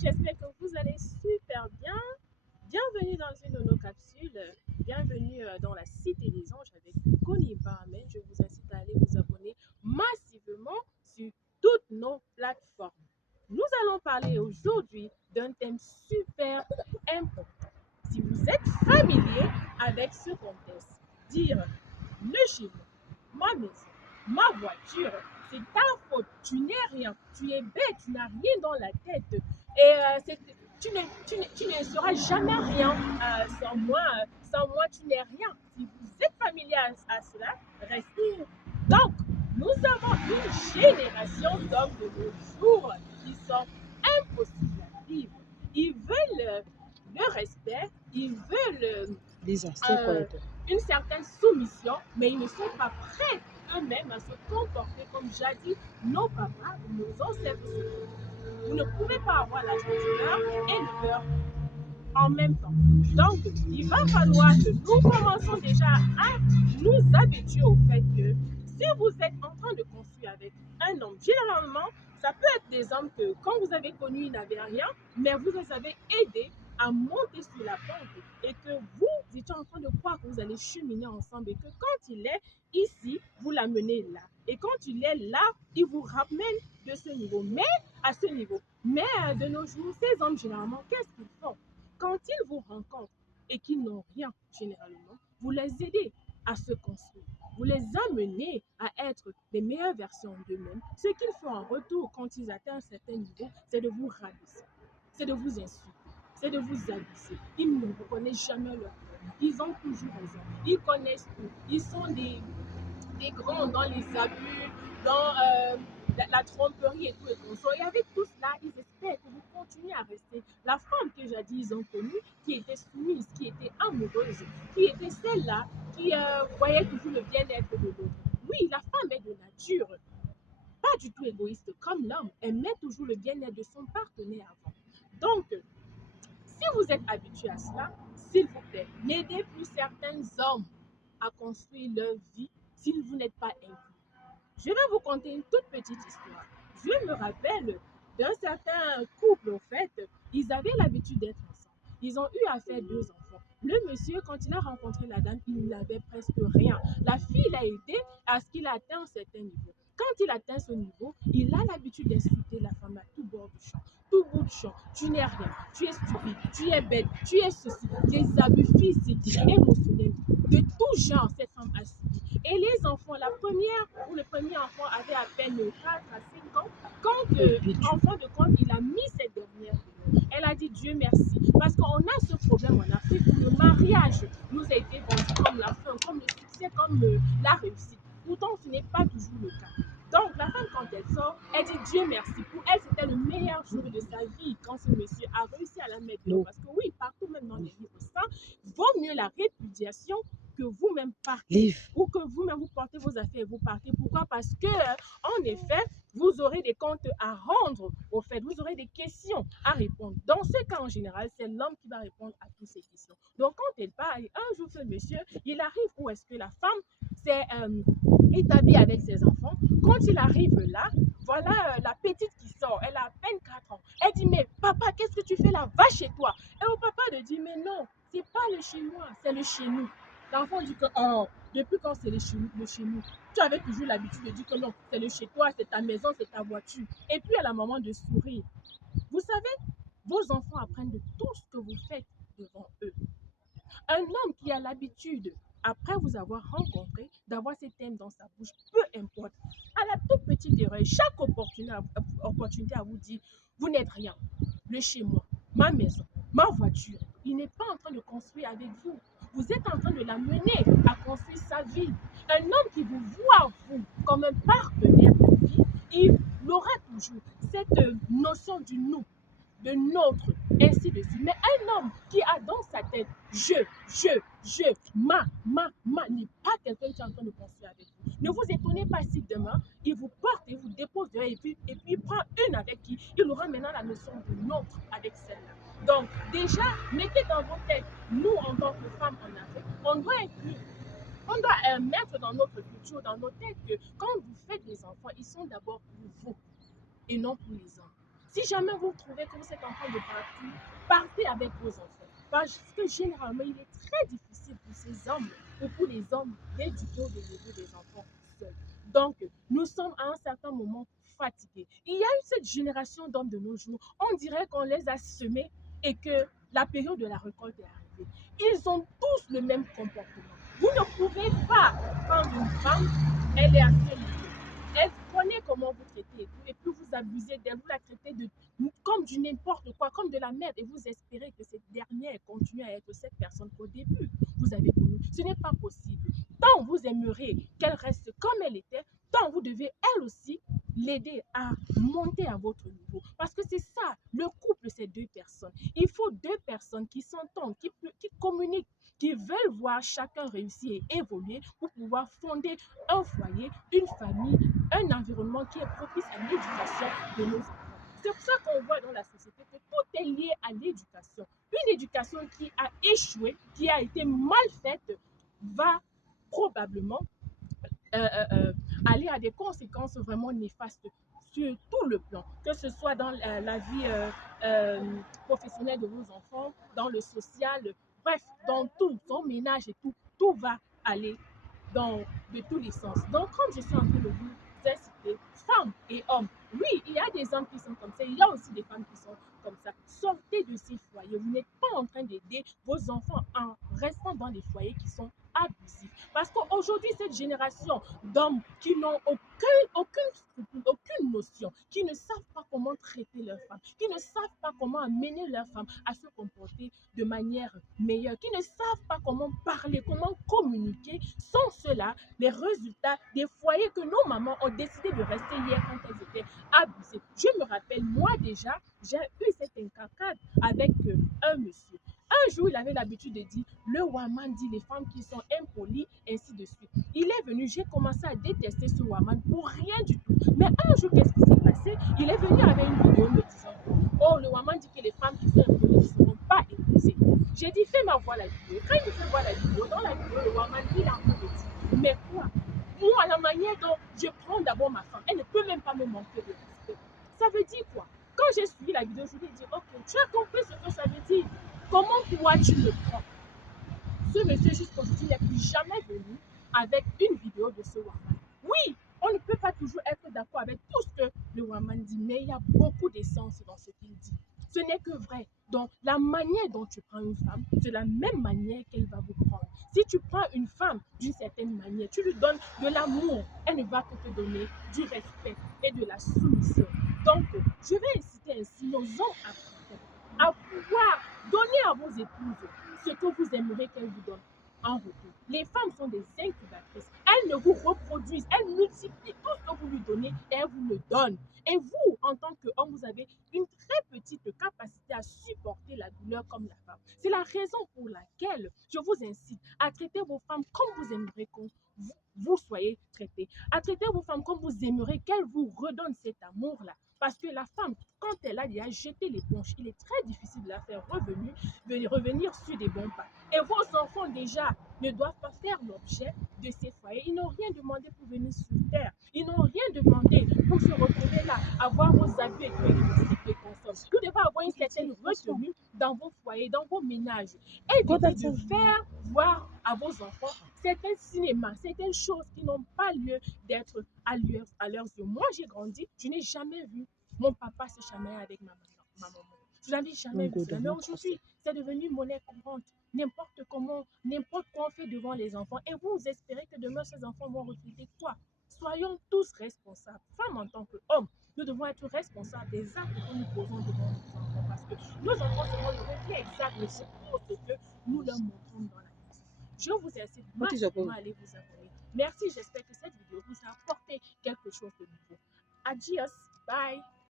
j'espère que vous allez super bien. Bienvenue dans une de nos capsules. Bienvenue dans la Cité des Anges avec Connie Barman. Je vous incite à aller vous abonner massivement sur toutes nos plateformes. Nous allons parler aujourd'hui d'un thème super important. Si vous êtes familier avec ce contexte, dire le chez moi, ma maison, ma voiture, c'est ta faute. Tu n'es rien. Tu es bête. Tu n'as rien dans la tête. Et tu ne seras jamais rien sans moi. Sans moi, tu n'es rien. Si vous êtes familier à cela, restez. Donc, nous avons une génération d'hommes de nos jours qui sont impossibles à vivre. Ils veulent le respect, ils veulent Les anciens collecteurs. une certaine soumission, mais ils ne sont pas prêts eux-mêmes à se comporter comme jadis nos papas ou nos ancêtres. Vous ne pouvez pas avoir la joie du leur et le leur en même temps. Donc, il va falloir que nous commençons déjà à nous habituer au fait que si vous êtes en train de construire avec un homme, généralement, ça peut être des hommes que quand vous avez connu, ils n'avaient rien, mais vous les avez aidés à monter sur la pente et que vous étiez en train de croire que vous allez cheminer ensemble et que quand il est ici, vous l'amenez là. Et quand il est là, il vous ramène de ce niveau, mais à ce niveau. Mais de nos jours, ces hommes, généralement, qu'est-ce qu'ils font? Quand ils vous rencontrent et qu'ils n'ont rien, généralement, vous les aidez à se construire. Vous les amenez à être les meilleures versions d'eux-mêmes. Ce qu'ils font en retour quand ils atteignent un certain niveau, c'est de vous rabaisser, c'est de vous insulter, c'est de vous abuser. Ils ne vous connaissent jamais leur cœur. Ils ont toujours raison. Ils connaissent tout. Ils sont des grands dans les abus, dans la tromperie et tout et tout. Et avec tout cela, ils espèrent que vous continuez à rester la femme que jadis ils ont connue, qui était soumise, qui était amoureuse, qui était celle-là qui voyait toujours le bien-être de l'autre. Oui, la femme est de nature pas du tout égoïste comme l'homme. Elle met toujours le bien-être de son partenaire avant. Donc, si vous êtes habitué à cela, s'il vous plaît, n'aidez plus certains hommes à construire leur vie si vous n'êtes pas inclus. Je vais vous conter une toute petite histoire. Je me rappelle d'un certain couple, au fait, ils avaient l'habitude d'être ensemble. Ils ont eu à faire deux enfants. Le monsieur, quand il a rencontré la dame, il n'avait presque rien. La fille l'a aidé à ce qu'il atteigne un certain niveau. Quand il atteint ce niveau, il a l'habitude d'insulter la femme à tout bord du champ, tout bout de champ. Tu n'es rien, tu es stupide, tu es bête, tu es ceci. Des abus physiques, émotionnels, de tout genre, cette femme a subi. Et les enfants, la première ou le premier enfant avait à peine 4 à 5 ans. Quand, en fin de compte, il a mis cette dernière dehors. Elle a dit Dieu merci. Parce qu'on a ce problème en Afrique où le mariage nous a été vendu comme la fin, comme le succès, comme la réussite. Pourtant, ce n'est pas toujours le cas. Donc, la femme, quand elle sort, elle dit Dieu merci. Pour elle, c'était le meilleur jour de sa vie quand ce monsieur a réussi à la mettre dehors. Parce que oui, partout, même dans les livres saints, vaut mieux la répudiation que vous-même partez ou que vous-même vous portez vos affaires et vous partez. Pourquoi? Parce que, en effet, vous aurez des comptes à rendre au fait, vous aurez des questions à répondre. Dans ce cas, en général, c'est l'homme qui va répondre à toutes ces questions. Donc, quand elle part, un jour, ce monsieur, il arrive où est-ce que la femme s'est établie avec ses enfants. Quand il arrive là, voilà la petite qui sort, elle a à peine 4 ans. Elle dit, mais papa, qu'est-ce que tu fais là? Va chez toi. Et au papa de dire, mais non, c'est pas le chez moi, c'est le chez nous. L'enfant dit que, oh, depuis quand c'est le chez nous? Tu avais toujours l'habitude de dire que non, c'est le chez toi, c'est ta maison, c'est ta voiture. Et puis à la maman de sourire. Vous savez, vos enfants apprennent de tout ce que vous faites devant eux. Un homme qui a l'habitude, après vous avoir rencontré, d'avoir ces thèmes dans sa bouche, peu importe, à la toute petite erreur, chaque opportunité à vous dire, vous n'êtes rien, le chez moi, ma maison, ma voiture, il n'est pas en train de construire avec vous. Vous êtes en train de l'amener à construire sa vie. Un homme qui vous voit, vous, comme un partenaire de vie, il aura toujours cette notion du nous, de notre, ainsi de suite. Mais un homme qui a dans sa tête ma, n'est pas quelqu'un qui est en train de construire avec vous. Ne vous étonnez pas si demain, il vous porte et vous dépose dehors et puis il prend une avec qui il aura maintenant la notion de notre avec celle-là. Donc, déjà, mettez dans vos têtes, nous, en tant que femmes en Afrique, on doit mettre dans notre culture, dans nos têtes, que quand vous faites des enfants, ils sont d'abord pour vous et non pour les hommes. Si jamais vous trouvez que vous êtes en train de partir, partez avec vos enfants. Parce que généralement, il est très difficile pour ces hommes ou pour les hommes d'éduquer ou d'élever des enfants seuls. Donc, nous sommes à un certain moment fatigués. Il y a eu cette génération d'hommes de nos jours, on dirait qu'on les a semés et que la période de la récolte est arrivée. Ils ont tous le même comportement. Vous ne pouvez pas prendre une femme, elle est à ce niveau. Elle connaît comment vous traitez et puis vous abusez d'elle, vous la traitez comme du n'importe quoi, comme de la merde et vous espérez que cette dernière continue à être cette personne qu'au début vous avez connue. Ce n'est pas possible. Tant vous aimerez qu'elle reste comme elle était, tant vous devez elle aussi l'aider à monter à votre niveau. Parce que c'est ça, le couple, c'est deux personnes. Il faut deux personnes qui s'entendent, qui communiquent, qui veulent voir chacun réussir et évoluer pour pouvoir fonder un foyer, une famille, un environnement qui est propice à l'éducation de nos enfants. C'est pour ça qu'on voit dans la société que tout est lié à l'éducation. Une éducation qui a échoué, qui a été mal faite, va probablement aller à des conséquences vraiment néfastes sur tout le plan, que ce soit dans la vie professionnelle de vos enfants, dans le social, bref, dans tout, son ménage et tout, tout va aller dans, de tous les sens. Donc, comme je suis en train de vous inciter, femmes et hommes, oui, il y a des hommes qui sont comme ça, il y a aussi des femmes qui sont comme ça. Sortez de ces foyers. Vous n'êtes pas en train d'aider vos enfants en restant dans des foyers qui sont abusifs. Parce qu'aujourd'hui, cette génération d'hommes qui n'ont aucune notion, qui ne savent pas comment traiter leurs femmes, qui ne savent pas comment amener leurs femmes à se comporter de manière meilleure, qui ne savent pas comment parler, comment communiquer, sont ceux-là les résultats des foyers que nos mamans ont décidé de rester hier quand elles étaient abusées. Je me rappelle, moi déjà, j'ai eu cette incarcade avec un monsieur. Un jour, il avait l'habitude de dire, le Waman dit les femmes qui sont impolies, ainsi de suite. Il est venu, j'ai commencé à détester ce Waman pour rien du tout. Mais un jour, qu'est-ce qui s'est passé? Il est venu avec une vidéo me disant, oh, le Waman dit que les femmes qui sont impolies ne seront pas épousées. J'ai dit, fais-moi voir la vidéo. Quand il me fait voir la vidéo, dans la vidéo, le Waman, il est en train de dire, mais quoi? Moi, la manière dont je prends d'abord ma femme, elle ne peut même pas me manquer de respect. Ça veut dire quoi? Quand j'ai suivi la vidéo, je lui ai dit, ok, tu as compris ce que ça veut dire? Comment toi tu me prends? Ce monsieur jusqu'aujourd'hui n'est plus jamais venu avec une vidéo de ce Waman. Oui, on ne peut pas toujours être d'accord avec tout ce que le Waman dit, mais il y a beaucoup d'essence dans ce qu'il dit. Ce n'est que vrai. Donc, la manière dont tu prends une femme, c'est la même manière qu'elle va vous prendre. Si tu prends une femme d'une certaine manière, tu lui donnes de l'amour, elle ne va que te donner du respect et de la soumission. Donc, je vais inciter ainsi nos hommes africains à pouvoir donner à vos épouses ce que vous aimeriez qu'elles vous donnent en retour. Les femmes sont des incubatrices. Elles ne vous reproduisent, elles multiplient tout ce que vous lui donnez et elles vous le donnent. Et vous, en tant qu'homme, vous avez une très petite capacité à supporter la douleur comme la femme. C'est la raison pour laquelle je vous incite à traiter vos femmes comme vous aimeriez que vous soyez traités. À traiter vos femmes comme vous aimeriez qu'elles vous redonnent cet amour-là. Parce que la femme, quand elle a déjà jeté l'éponge, il est très difficile de la faire revenir sur des bons pas. Et vos enfants déjà ne doivent pas faire l'objet de ces foyers. Ils n'ont rien demandé pour venir sur terre. Ils n'ont rien demandé pour se retrouver là, avoir vos abus et consorts. Vous devez avoir une certaine retenue dans vos foyers, dans vos ménages. Évitez de faire voir à vos enfants certains cinémas, certaines choses qui n'ont pas lieu d'être à leurs yeux. Moi, j'ai grandi, je n'ai jamais vu mon papa se chamailler avec ma maman. Je n'avais jamais vu cela. Mais aujourd'hui, c'est devenu monnaie courante. N'importe comment, n'importe quoi on fait devant les enfants. Et vous espérez que demain, ces enfants vont refléter quoi? Soyons tous responsables. Femmes en tant qu'hommes, nous devons être responsables des actes que nous posons devant nos enfants. Parce que nos enfants seront le reflet exact de tout ce que nous leur montrons dans la maison. Je vous incite massivement à aller vous abonner. Merci, j'espère que cette vidéo vous a apporté quelque chose de nouveau. Adios, bye.